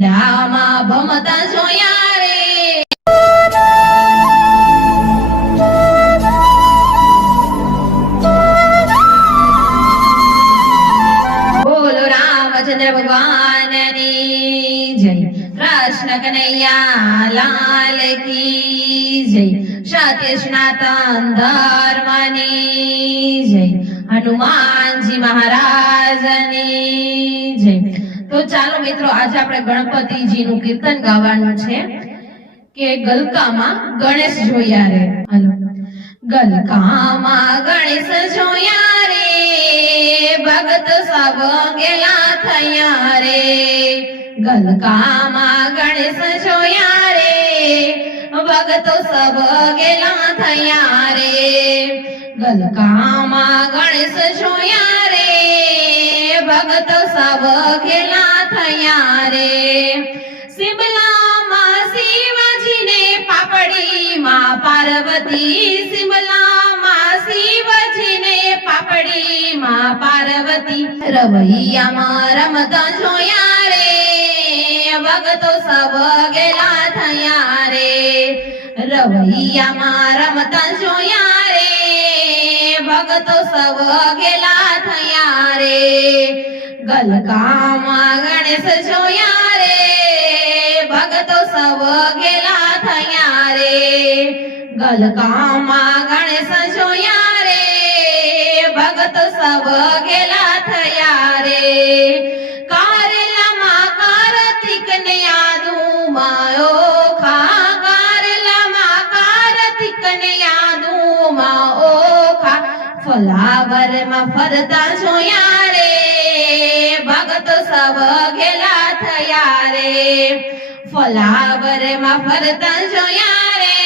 ભીંડામાં ભમતા જોયા રે બોલો રામચંદ્ર ભગવાનની જય કૃષ્ણ કનૈયા લાલ કી જય સત્ય સનાતન ધર્મની જય હનુમાનજી મહારાજની જય। તો ચાલો મિત્રો આજે આપણે ગણપતિજીનું કીર્તન ગાવાનું છે કે ગલકામાં ગણેશ જોયા રે। હાલો ગલકામાં ગણેશ જોયા રે ભગત સબ ગેલા થયા રે ગલકામાં ગણેશ જોયા રે ભગતો સબ ગેલા થયા રે ગલકામાં ગણેશ જોયા રે ભગતો સબ ગેલા થયા રે સિમલામાં શિવજીને પાપડીમાં પાર્વતી સિમલામાં શિવજીને પાપડીમાં પાર્વતી રવૈયામાં રમતા જોયા રે ભગતો સબ ગેલા થયા રે રવૈયામાં રમતા જોયા રે ભગતો સબ ગેલા થયા રે ગલકામાં ગણેશ જોયા રે ભગતો સબ ગેલા થયા રે ગલકામાં ગણેશ જોયા રે ભગતો સબ ગેલા થયા રે કારેલામાં કાર્તિક ને યાદુમાં ઓખા કારેલામાં કાર્તિક ને યાદુમાં ઓખા ફલાવરમાં ફરતા જોયા રે ભગતો સબ ગેલા થયા રે ફલાવરમાં ફરતા જોયા રે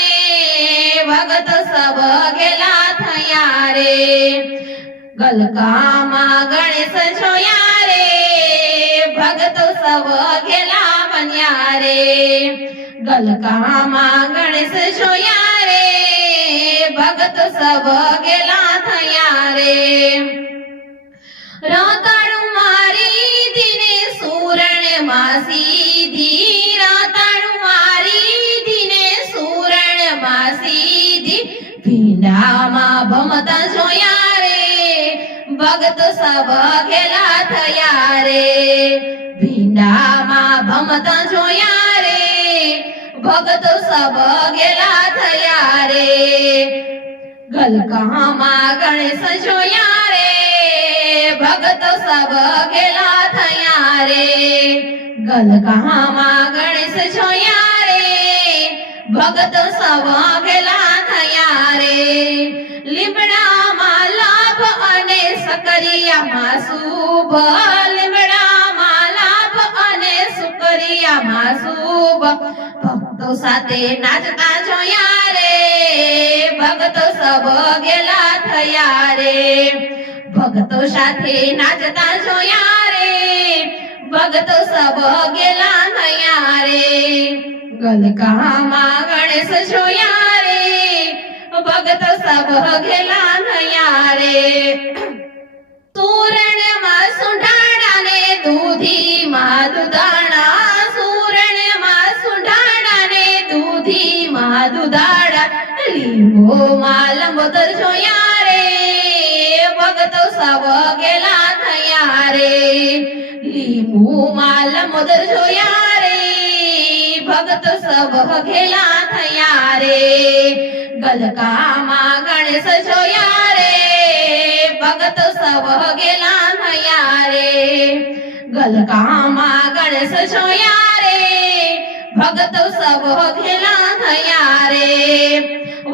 ભગતો સબ ગેલા થયા રે ગલકામાં ગણેશ જોયા રે ભગતો સબ ગેલા બન્યા રે ગલકામાં ગણેશ જોયા રે ભગતો સબ ગેલા થયા રે રાતાળું મારી દીને સુરણ માં સીધી રાતાળું મારી દીને સુરણ માં સીધી ભીંડામાં ભમતા જોયા રે ભગતો સબ ગેલા થયા રે ભીંડામાં ભમતા જોયા રે ભગતો સબ ગેલા થયા રે ગલકામાં ગણેશ જોયા રે ભગતો સબ ગેલા થયા રે ગલકામાં ગણેશ જોયા રે ભગતો સબ ગેલા થયા રે લીમડામાં લાભ અને સકરિયામાં શુભ લીમડામાં લાભ અને સુકરિયામાં શુભ ભક્તો સાથે નાચતા જોયા રે ભક્તો સબ ગેલા થયા રે ભક્તો સાથે નાચતા જોયા રે ભક્તો સબ ગેલા થયા રે ગલકામાં ગણેશ જોયા રે ભક્તો સબ ગેલા થયા રે સુરણમાં સુંઢાણા ને દૂધીમાં દુધાણા સુરણમાં સુંઢાણા ને દૂધીમાં દુધાણા લીંબોમાં લંબોદર જોયા રે ભગતો સબ ગેલા થયા રે લીંબુમાં લંબોદર જોયા રે ભગતો સબ ગેલા થયા રે ગલકામાં ગણેશ જોયા રે ભગતો સબ ગેલા થયા રે ગલકામાં ગણેશ જોયા રે ભગતો સબ ગેલા થયા રે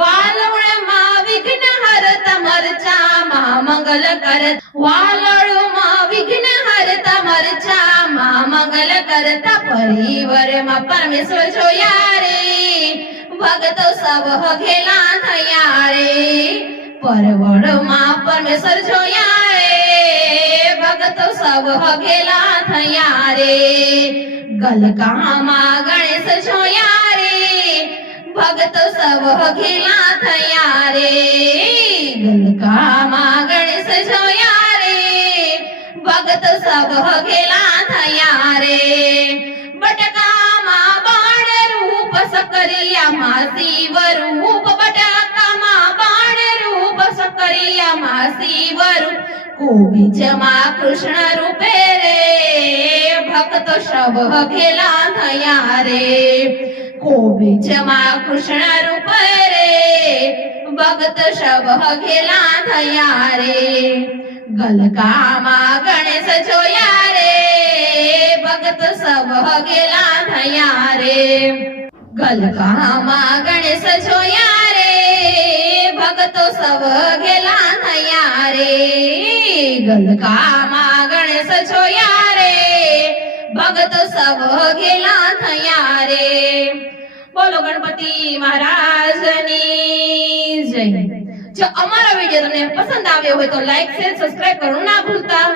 વાલવણમાં વિઘ્ન હરતા મરચામાં મંગલ કરત વાલળમાં વિઘ્ન હરતા મરચામાં મંગલ કરતા પરિવારમાં પરમેશ્વર જોયા રે ભગતો સબ ગેલા થયા રે પરવળમાં પરમેશ્વર જોયા રે ભગતો સબ ગેલા થયા રે ગલકામાં ગણેશ જોયા રે ભગતો સબ ગેલા થયા રે ગલકામાં ગણેશ જોયા રે ભગતો સબ ગેલા થયા રે બટકા સકરિયામાં શિવ રૂપ બટાકામાં બાણ રૂપ સકરિયામાં શિવ રૂપ કોબીજમાં કૃષ્ણ રૂપે રે ભક્ત સબ ઘેલા થયા રે કોબીજમાં કૃષ્ણ રૂપે રે ભક્ત સબ ઘેલા થયા રે ગલકામાં ગણેશ જોયા રે ભક્ત સબ ઘેલા થયા રે ગલકામાં ગણેશ જોયા રે ભક્તો સબ ઘેલા થયા રે ગલકામાં ગણેશ જોયા રે ભક્તો સબ ઘેલા થયા રે બોલો ગણપતિ મહારાજની જય। જો અમારો વિડિયો તમને પસંદ આવ્યો હોય તો લાઈક શેર સબસ્ક્રાઇબ કરવાનું ના ભૂલતા।